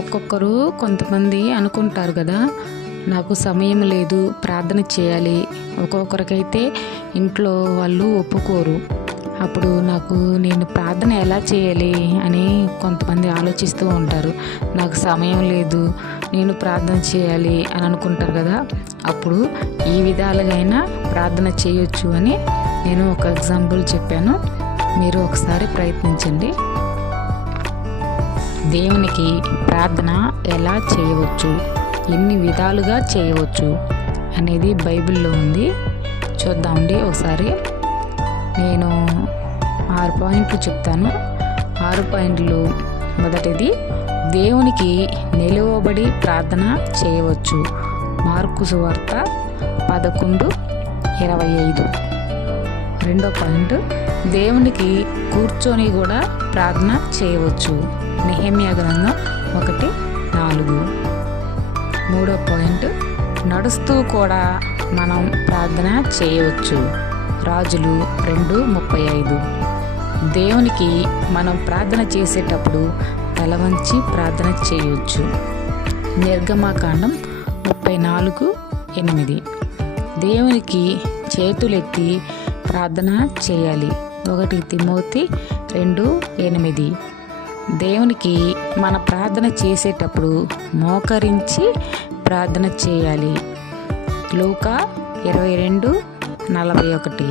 ఒక్కొక్కరు కొంతమంది అనుకుంటారు కదా, నాకు సమయం లేదు ప్రార్థన చేయాలి. ఒక్కొక్కరికైతే ఇంట్లో వాళ్ళు ఒప్పుకోరు. అప్పుడు నేను ప్రార్థన ఎలా చేయాలి అని కొంతమంది ఆలోచిస్తూ ఉంటారు. నాకు సమయం లేదు, నేను ప్రార్థన చేయాలి అని అనుకుంటారు కదా. అప్పుడు ఈ విధాలుగా అయినా ప్రార్థన చేయొచ్చు అని నేను ఒక ఎగ్జాంపుల్ చెప్పాను. మీరు ఒకసారి ప్రయత్నించండి. దేవునికి ప్రార్థన ఎలా చేయవచ్చు, ఎన్ని విధాలుగా చేయవచ్చు అనేది బైబిల్లో ఉంది. చూద్దామండి ఒకసారి. నేను 6 పాయింట్లు చెప్తాను. 6 పాయింట్లు. మొదటిది, దేవునికి నిలువబడి ప్రార్థన చేయవచ్చు. మార్కు సువార్త 11:25. రెండో పాయింట్, దేవునికి కూర్చొని కూడా ప్రార్థన చేయవచ్చు. నెహెమ్యా గ్రంథం 1:4. మూడో పాయింట్, నడుస్తూ కూడా మనం ప్రార్థన చేయవచ్చు. రాజులు 2:35. దేవునికి మనం ప్రార్థన చేసేటప్పుడు తల వంచి ప్రార్థన చేయవచ్చు. నిర్గమాకాండం 34:8. దేవునికి చేతులెత్తి ప్రార్థన చేయాలి. 1 తిమోతి 2:8. దేవునికి మన ప్రార్థన చేసేటప్పుడు మోకరించి ప్రార్థన చేయాలి. లూకా 22:41.